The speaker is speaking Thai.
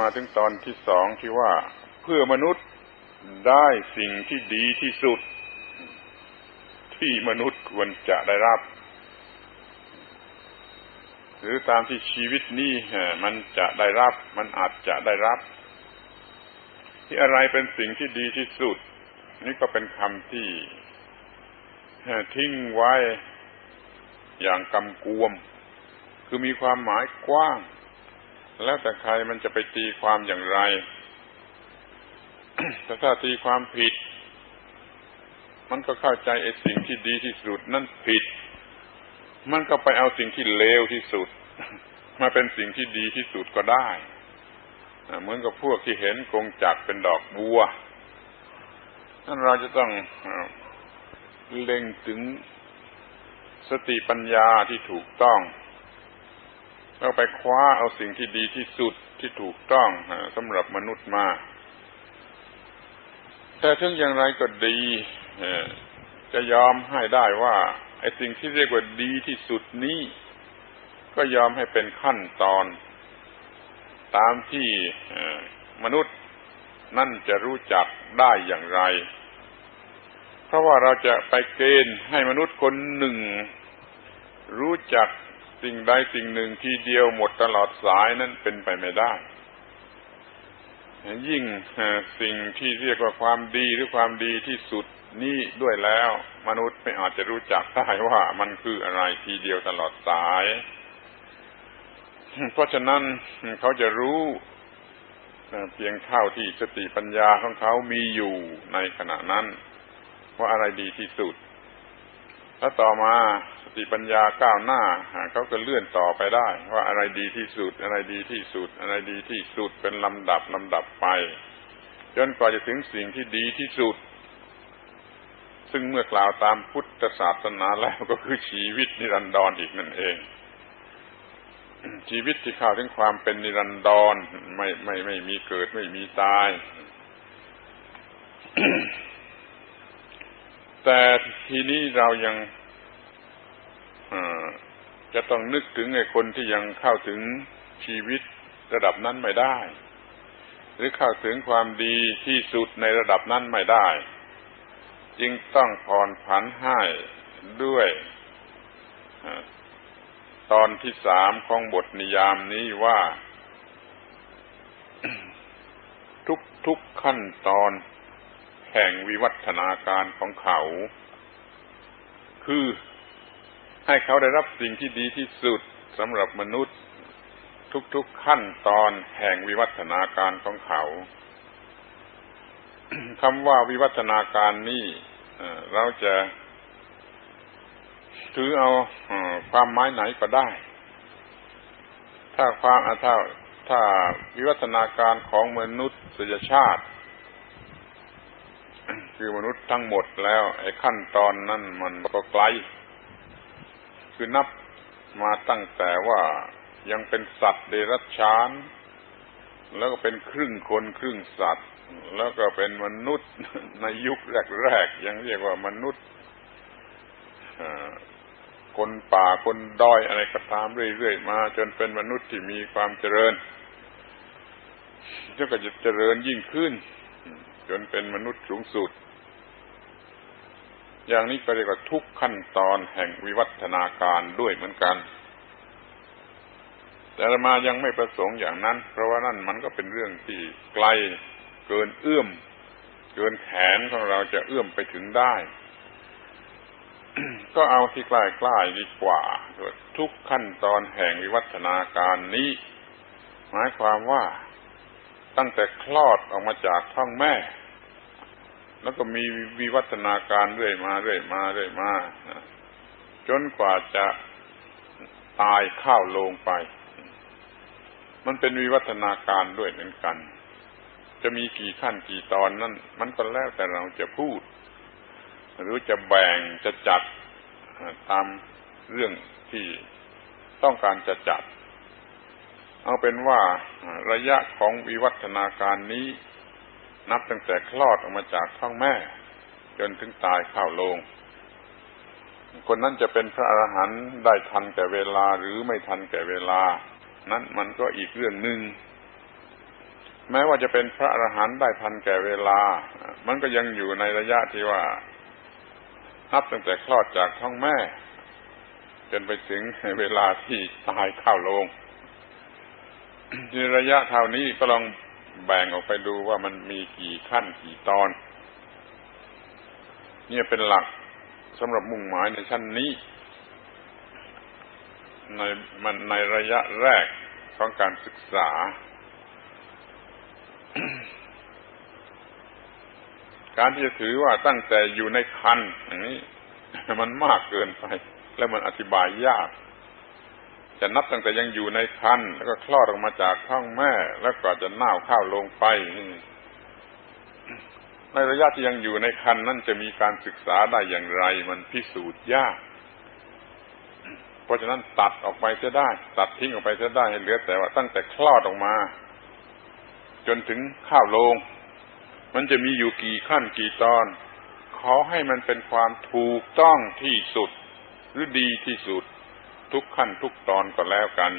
มาถึงตอนที่สองที่ว่าเพื่อมนุษย์ได้สิ่งที่ดีที่สุด ที่มนุษย์ควรจะได้รับ หรือตามที่ชีวิตนี้มันจะได้รับ มันอาจจะได้รับ ที่อะไรเป็นสิ่งที่ดีที่สุด นี่ก็เป็นคำที่ทิ้งไว้อย่างกำกวม คือมีความหมายกว้าง แล้วแต่ใครมันจะไปตีความอย่างไร แต่ถ้าตีความผิด มันก็เข้าใจไอ้สิ่งที่ดีที่สุดนั่นผิด มันก็ไปเอาสิ่งที่เลวที่สุด มาเป็นสิ่งที่ดีที่สุดก็ได้ เหมือนกับพวกที่เห็นกงจักเป็นดอกบัว นั่นเราจะต้องเล็งถึงสติปัญญาที่ถูกต้อง แล้วไปคว้าเอาสิ่งที่ดีที่สุดที่ถูกต้องสำหรับมนุษย์มาแต่ถึงอย่างไรก็ดีจะยอมให้ได้ว่าไอ้สิ่งที่เรียกว่าดีที่สุดนี้ ก็ยอมให้เป็นขั้นตอน ตามที่มนุษย์นั่นจะรู้จักได้อย่างไร เพราะว่าเราจะไปเกณฑ์ให้มนุษย์คนหนึ่ง รู้จัก สิ่งใดสิ่งหนึ่งทีเดียวหมดตลอดสายนั้นเป็นไปไม่ได้ ยิ่งสิ่งที่เรียกว่าความดีหรือความดีที่สุดนี่ด้วยแล้ว มนุษย์ไม่อาจจะรู้จักได้ว่ามันคืออะไรทีเดียวตลอดสาย เพราะฉะนั้นเขาจะรู้เพียงเท่าที่สติปัญญาของเขามีอยู่ในขณะนั้น ว่าอะไรดีที่สุด แล้วต่อมาสติปัญญาก้าวหน้าเขาก็เลื่อนต่อไปได้ ว่าอะไรดีที่สุด อะไรดีที่สุด อะไรดีที่สุดเป็นลำดับลำดับไปจนกว่าจะถึงสิ่งที่ดีที่สุด ซึ่งเมื่อกล่าวตามพุทธศาสนาแล้วก็คือชีวิตนิรันดรออีกนั่นเอง ชีวิตที่เข้าถึงความเป็นนิรันดรไม่ไม่ไม่มีเกิดไม่มีตาย แต่ทีนี้เรายังจะต้องนึกถึงไอ้คนที่ยังเข้าถึงชีวิตระดับนั้นไม่ได้ หรือเข้าถึงความดีที่สุดในระดับนั้นไม่ได้ จึงต้องผ่อนผันให้ด้วยตอนที่สามของบทนิยามนี้ว่า ทุกทุกขั้นตอน แห่งวิวัฒนาการของเขา คือให้เขาได้รับสิ่งที่ดีที่สุดสำหรับมนุษย์ ทุกๆขั้นตอนแห่งวิวัฒนาการของเขาคำว่าวิวัฒนาการนี้เราจะถือเอาความหมายไหนก็ได้ ถ้าความถ้าถ้าวิวัฒนาการของมนุษยชาติ คือมนุษย์ทั้งหมดแล้ว ไอ้ขั้นตอนนั้นมันก็ไกล คือนับมาตั้งแต่ว่ายังเป็นสัตว์เดรัจฉาน แล้วก็เป็นครึ่งคนครึ่งสัตว์ แล้วก็เป็นมนุษย์ในยุคแรกๆยังเรียกว่ามนุษย์คนป่าคนดอยอะไรก็ตามเรื่อยๆมา จนเป็นมนุษย์ที่มีความเจริญก็จะเจริญยิ่งขึ้น จนเป็นมนุษย์สูงสุด อย่างนี้ก็เรียกว่าทุกขั้นตอนแห่งวิวัฒนาการด้วยเหมือนกัน แต่มายังไม่ประสงค์อย่างนั้น เพราะว่านั่นมันก็เป็นเรื่องที่ไกลเกินเอื้อม เกินแขนของเราจะเอื้อมไปถึงได้ ก็เอาที่ใกล้ๆดีกว่าทุกขั้นตอนแห่งวิวัฒนาการนี้ หมายความว่าตั้งแต่คลอดออกมาจากท้องแม่ แล้วก็มีวิวัฒนาการเรื่อยมาเรื่อยมาเรื่อยมาจนกว่าจะตายข้าวลงไป มันเป็นวิวัฒนาการด้วยเหมือนกัน จะมีกี่ขั้นกี่ตอนนั่นมันก็แล้วแต่เราจะพูด หรือจะแบ่งจะจัดตามเรื่องที่ต้องการจะจัด เอาเป็นว่าระยะของวิวัฒนาการนี้ นับตั้งแต่คลอดออกมาจากท้องแม่ จนถึงตายเข้าโลง คนนั้นจะเป็นพระอรหันต์ได้ทันแก่เวลาหรือไม่ทันแก่เวลา นั้นมันก็อีกเรื่องหนึ่งแม้ว่าจะเป็นพระอรหันต์ได้ทันแก่เวลา มันก็ยังอยู่ในระยะที่ว่า นับตั้งแต่คลอดจากท้องแม่ จนไปถึงเวลาที่ตายเข้าโลงในระยะเท่านี้ก็ลอง แบ่งออกไปดูว่ามันมีกี่ขั้นกี่ตอน เนี่ยเป็นหลักสำหรับมุ่งหมายในชั้นนี้ ในมันในระยะแรกของการศึกษา การที่จะถือว่าตั้งแต่อยู่ในคันอย่างนี้มันมากเกินไป แล้วมันอธิบายยาก จะนับตั้งแต่ยังอยู่ในคันแล้วก็คลอดออกมาจากท้องแม่ แล้วก็จะเน่าข้าวลงไปในระยะที่ยังอยู่ในคันนั่นจะมีการศึกษาได้อย่างไร มันพิสูจน์ยาก เพราะฉะนั้นตัดออกไปจะได้ ตัดทิ้งออกไปจะได้ให้เหลือแต่ว่าตั้งแต่คลอดออกมา จนถึงข้าวโลง มันจะมีอยู่กี่ขั้นกี่ตอน ขอให้มันเป็นความถูกต้องที่สุด หรือดีที่สุด ทุกขั้นทุกตอนก็แล้วกัน